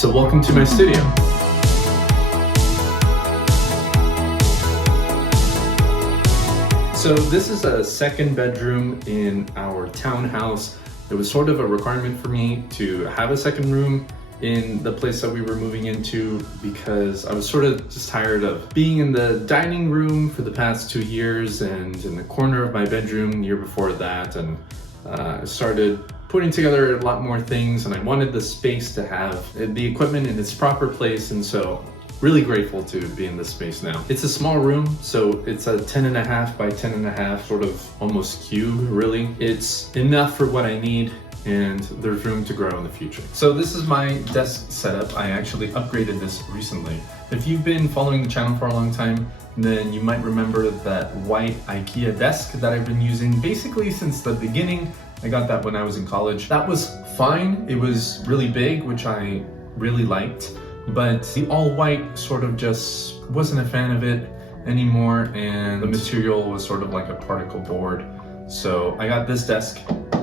So welcome to my studio. So this is a second bedroom in our townhouse. It was sort of a requirement for me to have a second room in the place that we were moving into because I was sort of just tired of being in the dining room for the past 2 years and in the corner of my bedroom the year before that, and I started putting together a lot more things, and I wanted the space to have the equipment in its proper place, and so really grateful to be in this space now. It's a small room, so it's a 10.5 by 10.5, sort of almost cube, really. It's enough for what I need, and there's room to grow in the future. So this is my desk setup. I actually upgraded this recently. If you've been following the channel for a long time, then you might remember that white IKEA desk that I've been using basically since the beginning. I got that when I was in college. That was fine. It was really big, which I really liked, but the all white sort of just wasn't a fan of it anymore, and the material was sort of like a particle board. So I got this desk,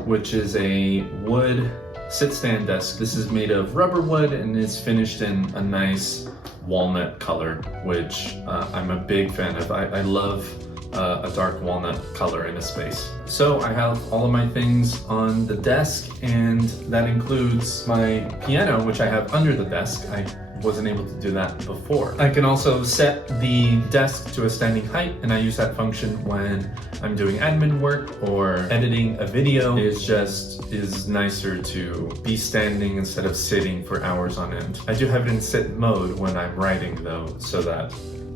which is a wood sit-stand desk. This is made of rubber wood and it's finished in a nice walnut color, which I'm a big fan of. I love a dark walnut color in a space. So I have all of my things on the desk, and that includes my piano, which I have under the desk. I wasn't able to do that before. I can also set the desk to a standing height, and I use that function when I'm doing admin work or editing a video. It just is nicer to be standing instead of sitting for hours on end. I do have it in sit mode when I'm writing though, so that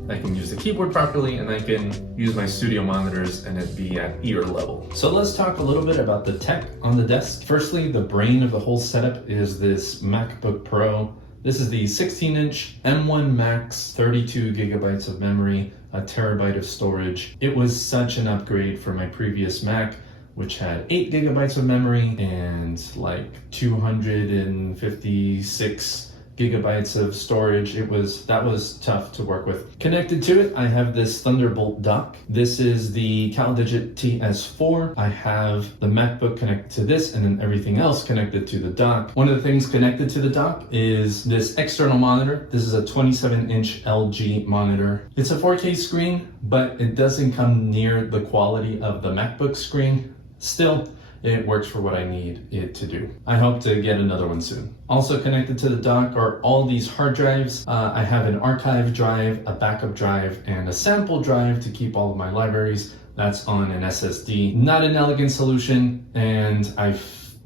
I can use the keyboard properly and I can use my studio monitors and it be at ear level. So let's talk a little bit about the tech on the desk. Firstly, the brain of the whole setup is this MacBook Pro. This is the 16-inch M1 Max, 32 gigabytes of memory, a terabyte of storage. It was such an upgrade from my previous Mac, which had 8 gigabytes of memory and like 256 gigabytes of storage. That was tough to work with. Connected to it, I have this Thunderbolt dock. This is the CalDigit TS4. I have the MacBook connected to this and then everything else connected to the dock. One of the things connected to the dock is this external monitor. This is a 27-inch LG monitor. It's a 4K screen, but it doesn't come near the quality of the MacBook screen. Still, it works for what I need it to do. I hope to get another one soon. Also connected to the dock are all these hard drives. I have an archive drive, a backup drive, and a sample drive to keep all of my libraries. That's on an SSD. Not an elegant solution, and I've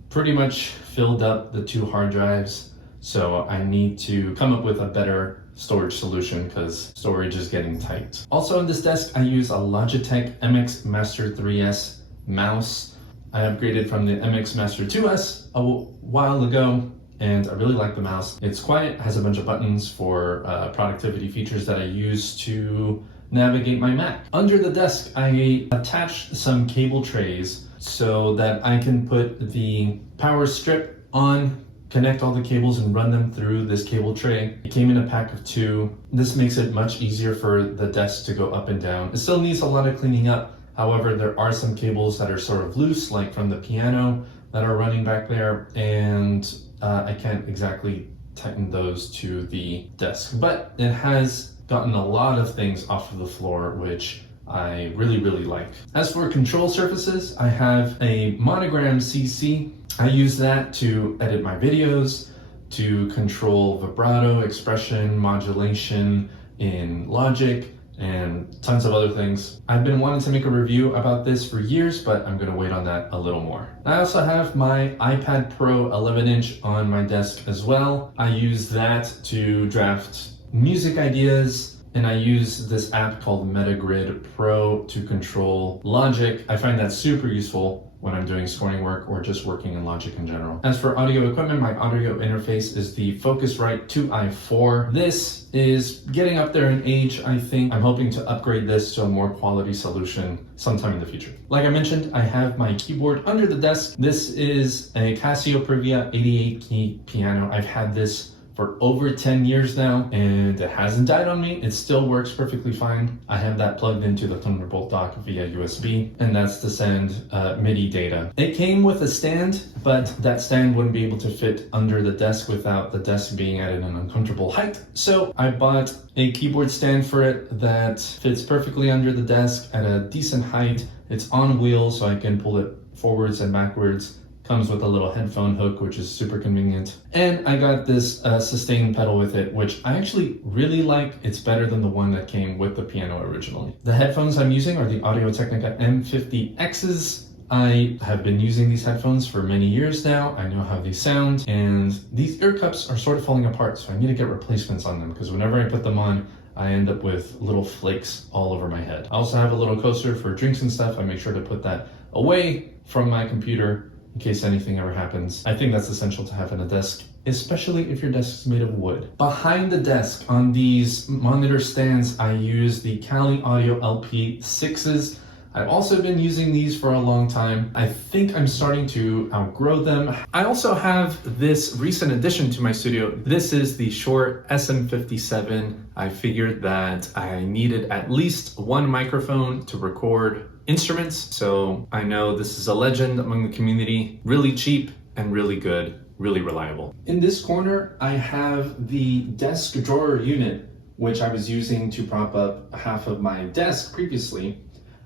pretty much filled up the 2 hard drives. So I need to come up with a better storage solution because storage is getting tight. Also on this desk, I use a Logitech MX Master 3S mouse. I upgraded from the MX Master 2S a while ago, and I really like the mouse. It's quiet, has a bunch of buttons for productivity features that I use to navigate my Mac. Under the desk, I attached some cable trays so that I can put the power strip on, connect all the cables and run them through this cable tray. It came in a pack of 2. This makes it much easier for the desk to go up and down. It still needs a lot of cleaning up. However, there are some cables that are sort of loose, like from the piano, that are running back there, and I can't exactly tighten those to the desk. But it has gotten a lot of things off of the floor, which I really, really like. As for control surfaces, I have a Monogram CC. I use that to edit my videos, to control vibrato, expression, modulation in Logic, and tons of other things. I've been wanting to make a review about this for years, but I'm gonna wait on that a little more. I also have my iPad Pro 11-inch on my desk as well. I use that to draft music ideas, and I use this app called Metagrid Pro to control Logic. I find that super useful when I'm doing scoring work or just working in Logic in general. As for audio equipment, my audio interface is the Focusrite 2i4. This is getting up there in age, I think. I'm hoping to upgrade this to a more quality solution sometime in the future. Like I mentioned, I have my keyboard under the desk. This is a Casio Privia 88 key piano. I've had this for over 10 years now, and it hasn't died on me. It still works perfectly fine. I have that plugged into the Thunderbolt dock via USB, and that's to send MIDI data. It came with a stand, but that stand wouldn't be able to fit under the desk without the desk being at an uncomfortable height. So I bought a keyboard stand for it that fits perfectly under the desk at a decent height. It's on wheels, so I can pull it forwards and backwards. Comes with a little headphone hook, which is super convenient. And I got this sustain pedal with it, which I actually really like. It's better than the one that came with the piano originally. The headphones I'm using are the Audio-Technica M50Xs. I have been using these headphones for many years now. I know how they sound, and these ear cups are sort of falling apart, so I need to get replacements on them, because whenever I put them on, I end up with little flakes all over my head. I also have a little coaster for drinks and stuff. I make sure to put that away from my computer in case anything ever happens. I think that's essential to have on a desk, especially if your desk is made of wood. Behind the desk on these monitor stands, I use the Kali Audio LP6s. I've also been using these for a long time. I think I'm starting to outgrow them. I also have this recent addition to my studio. This is the Shure SM57. I figured that I needed at least one microphone to record instruments. So I know this is a legend among the community. Really cheap and really good, really reliable. In this corner, I have the desk drawer unit, which I was using to prop up half of my desk previously.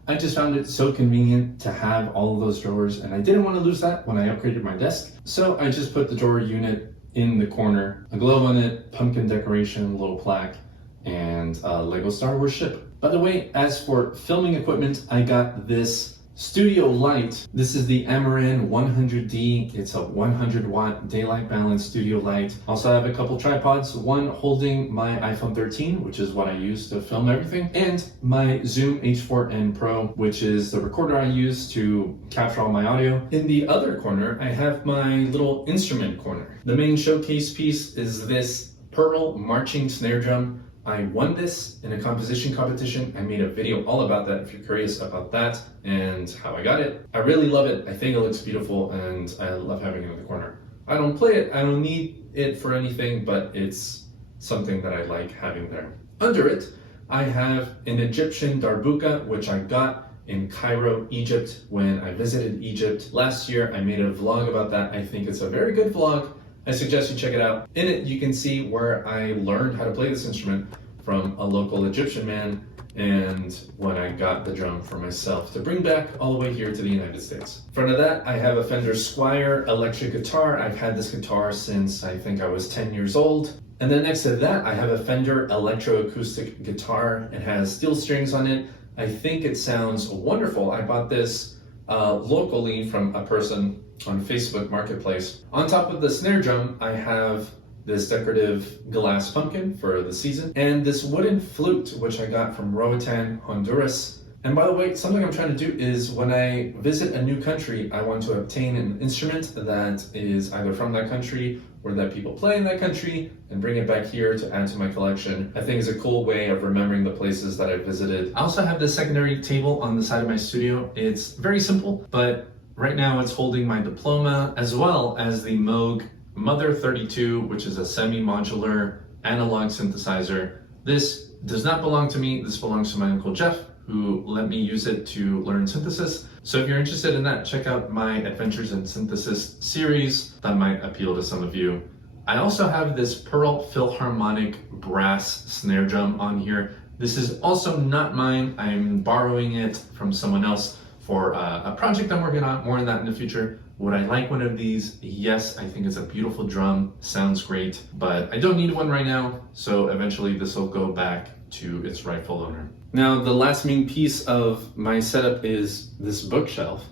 I just found it so convenient to have all of those drawers, and I didn't want to lose that when I upgraded my desk. So I just put the drawer unit in the corner, a globe on it, pumpkin decoration, little plaque, and a Lego Star Wars ship. By the way, as for filming equipment, I got this studio light. This is the Amaran 100D. It's a 100 watt daylight balance studio light. Also, I have a couple tripods, one holding my iPhone 13, which is what I use to film everything, and my Zoom H4n Pro, which is the recorder I use to capture all my audio. In the other corner, I have my little instrument corner. The main showcase piece is this Pearl marching snare drum. I won this in a composition competition. I made a video all about that if you're curious about that and how I got it. I really love it. I think it looks beautiful, and I love having it in the corner. I don't play it, I don't need it for anything, but it's something that I like having there. Under it, I have an Egyptian darbuka, which I got in Cairo, Egypt, when I visited Egypt last year. I made a vlog about that. I think it's a very good vlog. I suggest you check it out. In it, you can see where I learned how to play this instrument from a local Egyptian man, and when I got the drum for myself to bring back all the way here to the United States. In front of that, I have a Fender Squier electric guitar. I've had this guitar since I think I was 10 years old. And then next to that, I have a Fender electroacoustic guitar. It has steel strings on it. I think it sounds wonderful. I bought this locally from a person on Facebook Marketplace. On top of the snare drum, I have this decorative glass pumpkin for the season, and this wooden flute, which I got from Roatan, Honduras. And by the way, something I'm trying to do is when I visit a new country, I want to obtain an instrument that is either from that country or that people play in that country and bring it back here to add to my collection. I think it's a cool way of remembering the places that I visited. I also have this secondary table on the side of my studio. It's very simple, but right now it's holding my diploma as well as the Moog Mother 32, which is a semi-modular analog synthesizer. This does not belong to me. This belongs to my Uncle Jeff, who let me use it to learn synthesis. So if you're interested in that, check out my Adventures in Synthesis series. That might appeal to some of you. I also have this Pearl Philharmonic brass snare drum on here. This is also not mine. I'm borrowing it from someone else for a project I'm working on. More on that in the future. Would I like one of these? Yes, I think it's a beautiful drum, sounds great, but I don't need one right now, so eventually this will go back to its rightful owner. Now, the last main piece of my setup is this bookshelf,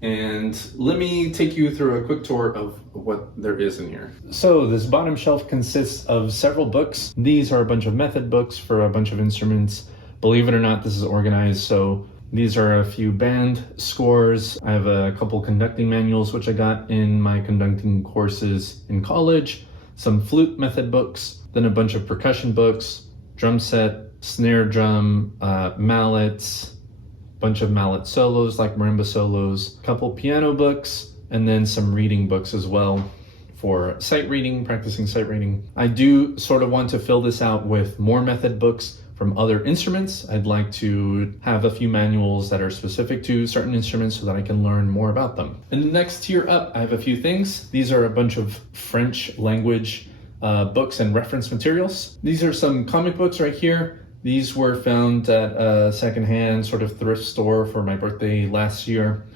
and let me take you through a quick tour of what there is in here. So this bottom shelf consists of several books. These are a bunch of method books for a bunch of instruments. Believe it or not, this is organized, so these are a few band scores. I have a couple conducting manuals, which I got in my conducting courses in college, some flute method books, then a bunch of percussion books, drum set, snare drum, mallets, bunch of mallet solos like marimba solos, couple piano books, and then some reading books as well for sight reading, practicing sight reading. I do sort of want to fill this out with more method books from other instruments. I'd like to have a few manuals that are specific to certain instruments so that I can learn more about them. And the next tier up, I have a few things. These are a bunch of French language books and reference materials. These are some comic books right here. These were found at a secondhand sort of thrift store for my birthday last year.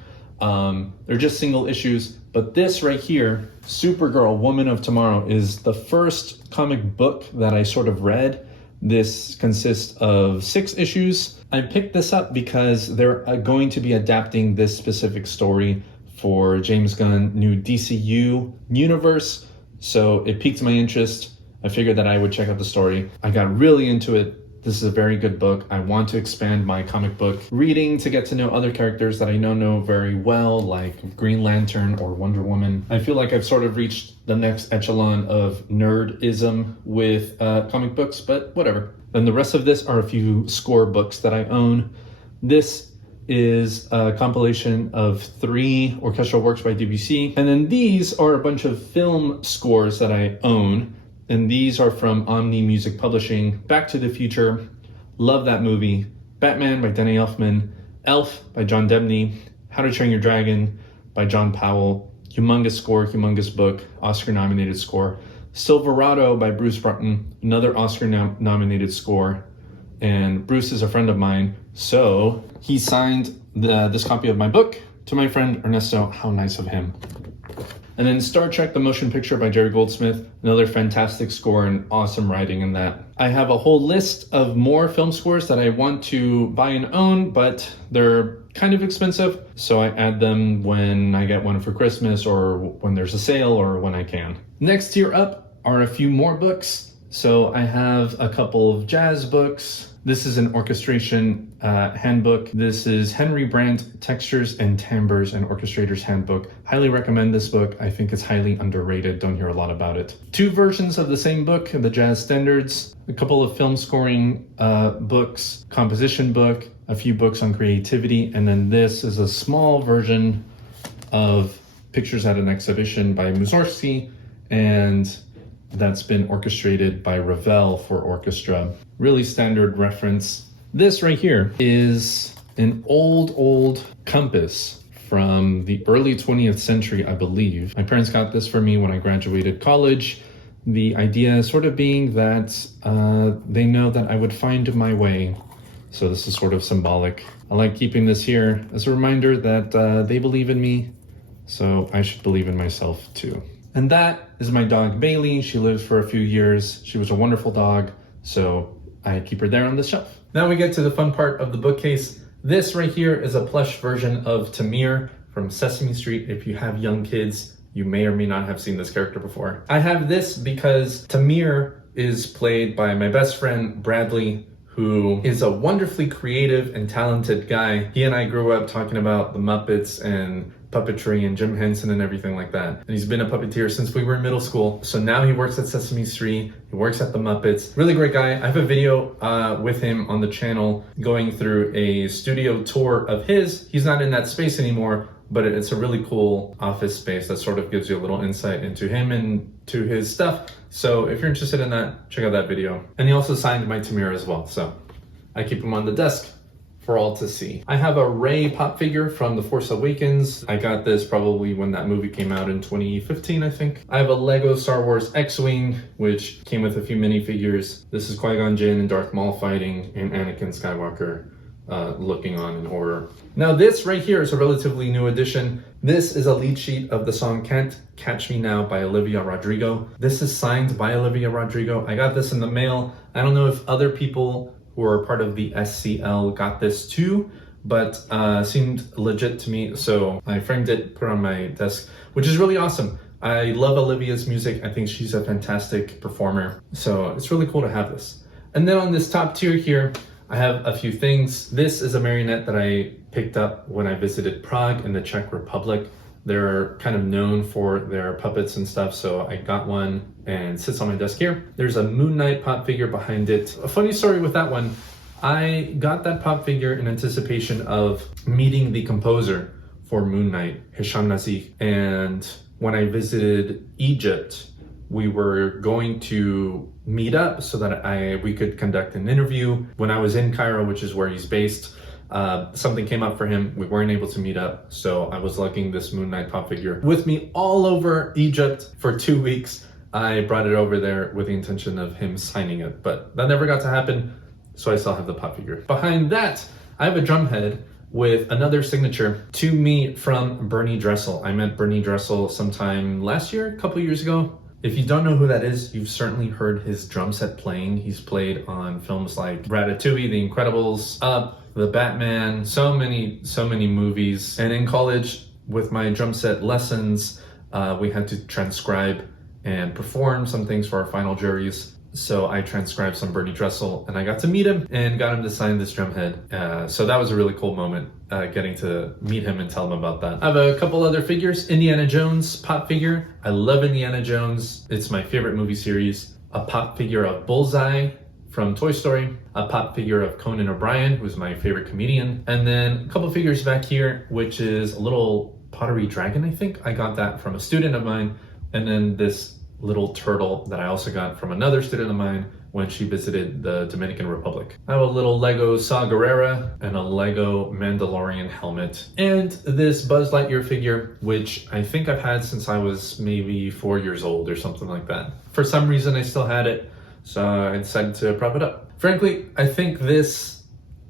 They're just single issues, but this right here, Supergirl, Woman of Tomorrow, is the first comic book that I sort of read. This consists of 6 issues. I picked this up because they're going to be adapting this specific story for James Gunn's new DCU universe. So it piqued my interest. I figured that I would check out the story. I got really into it. This is a very good book. I want to expand my comic book reading to get to know other characters that I know very well, like Green Lantern or Wonder Woman. I feel like I've sort of reached the next echelon of nerd-ism with comic books, but whatever. Then the rest of this are a few score books that I own. This is a compilation of 3 orchestral works by Debussy. And then these are a bunch of film scores that I own. And these are from Omni Music Publishing. Back to the Future, love that movie. Batman by Danny Elfman. Elf by John Debney. How to Train Your Dragon by John Powell. Humongous score, humongous book, Oscar-nominated score. Silverado by Bruce Broughton, another Oscar-nominated score. And Bruce is a friend of mine, so he signed this copy of my book to my friend Ernesto. How nice of him. And then Star Trek The Motion Picture by Jerry Goldsmith, another fantastic score and awesome writing in that. I have a whole list of more film scores that I want to buy and own, but they're kind of expensive, so I add them when I get one for Christmas or when there's a sale or when I can. Next tier up are a few more books. So I have a couple of jazz books. This is an orchestration handbook. This is Henry Brandt, Textures and Timbres, an Orchestrator's Handbook. Highly recommend this book. I think it's highly underrated. Don't hear a lot about it. 2 versions of the same book, the Jazz Standards, a couple of film scoring books, composition book, a few books on creativity, and then this is a small version of Pictures at an Exhibition by Mussorgsky, and that's been orchestrated by Ravel for orchestra. Really standard reference. This right here is an old compass from the early 20th century, I believe. My parents got this for me when I graduated college. The idea sort of being that they know that I would find my way. So this is sort of symbolic. I like keeping this here as a reminder that they believe in me, so I should believe in myself too. And that is my dog Bailey. She lived for a few years. She was a wonderful dog, so I keep her there on the shelf. Now we get to the fun part of the bookcase. This right here is a plush version of Tamir from Sesame Street. If you have young kids, you may or may not have seen this character before. I have this because Tamir is played by my best friend Bradley, who is a wonderfully creative and talented guy. He and I grew up talking about the Muppets and puppetry and Jim Henson and everything like that. And he's been a puppeteer since we were in middle school. So now he works at Sesame Street, he works at the Muppets. Really great guy. I have a video with him on the channel going through a studio tour of his. He's not in that space anymore, but it's a really cool office space that sort of gives you a little insight into him and to his stuff. So if you're interested in that, check out that video. And he also signed my Tamir as well. So I keep him on the desk for all to see. I have a Rey pop figure from The Force Awakens. I got this probably when that movie came out in 2015, I think. I have a Lego Star Wars X-Wing, which came with a few minifigures. This is Qui-Gon Jinn and Darth Maul fighting, and Anakin Skywalker looking on in horror. Now this right here is a relatively new addition. This is a lead sheet of the song Can't Catch Me Now by Olivia Rodrigo. This is signed by Olivia Rodrigo. I got this in the mail. I don't know if other people who are part of the SCL got this too, but seemed legit to me. So I framed it, put it on my desk, which is really awesome. I love Olivia's music. I think she's a fantastic performer. So it's really cool to have this. And then on this top tier here, I have a few things. This is a marionette that I picked up when I visited Prague in the Czech Republic. They're kind of known for their puppets and stuff, so I got one and it sits on my desk here. There's a Moon Knight pop figure behind it. A funny story with that one, I got that pop figure in anticipation of meeting the composer for Moon Knight, Hisham Nazik, and when I visited Egypt, we were going to meet up so that we could conduct an interview. When I was in Cairo, which is where he's based, something came up for him. We weren't able to meet up, so I was lugging this Moon Knight pop figure with me all over Egypt for 2 weeks. I brought it over there with the intention of him signing it, but that never got to happen, so I still have the pop figure. Behind that, I have a drum head with another signature to me from Bernie Dressel. I met Bernie Dressel sometime last year, a couple years ago. If you don't know who that is, you've certainly heard his drum set playing. He's played on films like Ratatouille, The Incredibles, Up, The Batman, so many movies. And in college, with my drum set lessons, we had to transcribe and perform some things for our final juries. So I transcribed some Bernie Dressel, and I got to meet him and got him to sign this drum head. So that was a really cool moment, getting to meet him and tell him about that. I have a couple other figures. Indiana Jones pop figure. I love Indiana Jones. It's my favorite movie series. A pop figure of Bullseye from Toy Story. A pop figure of Conan O'Brien, who's my favorite comedian. And then a couple figures back here, which is a little pottery dragon, I think. I got that from a student of mine. And then this little turtle that I also got from another student of mine when she visited the Dominican Republic. I have a little Lego Saw Gerrera and a Lego Mandalorian helmet, and this Buzz Lightyear figure, which I think I've had since I was maybe 4 years old or something like that. For some reason, I still had it, so I decided to prop it up. Frankly, I think this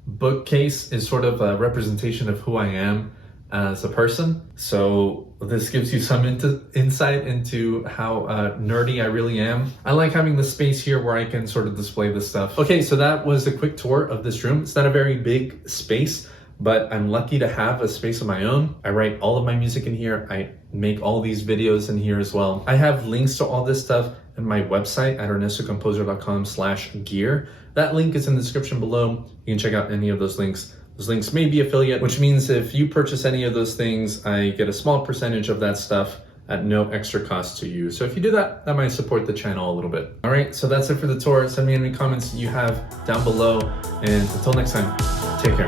bookcase is sort of a representation of who I am as a person. So this gives you some insight into how nerdy I really am. I like having the space here where I can sort of display this stuff. Okay, so that was a quick tour of this room. It's not a very big space, but I'm lucky to have a space of my own. I write all of my music in here. I make all these videos in here as well. I have links to all this stuff on my website at ernestocomposer.com/gear. That link is in the description below. You can check out any of those links. Those links may be affiliate, which means if you purchase any of those things, I get a small percentage of that stuff at no extra cost to you. So if you do that, that might support the channel a little bit. All right, so that's it for the tour. Send me any comments you have down below. And until next time, take care.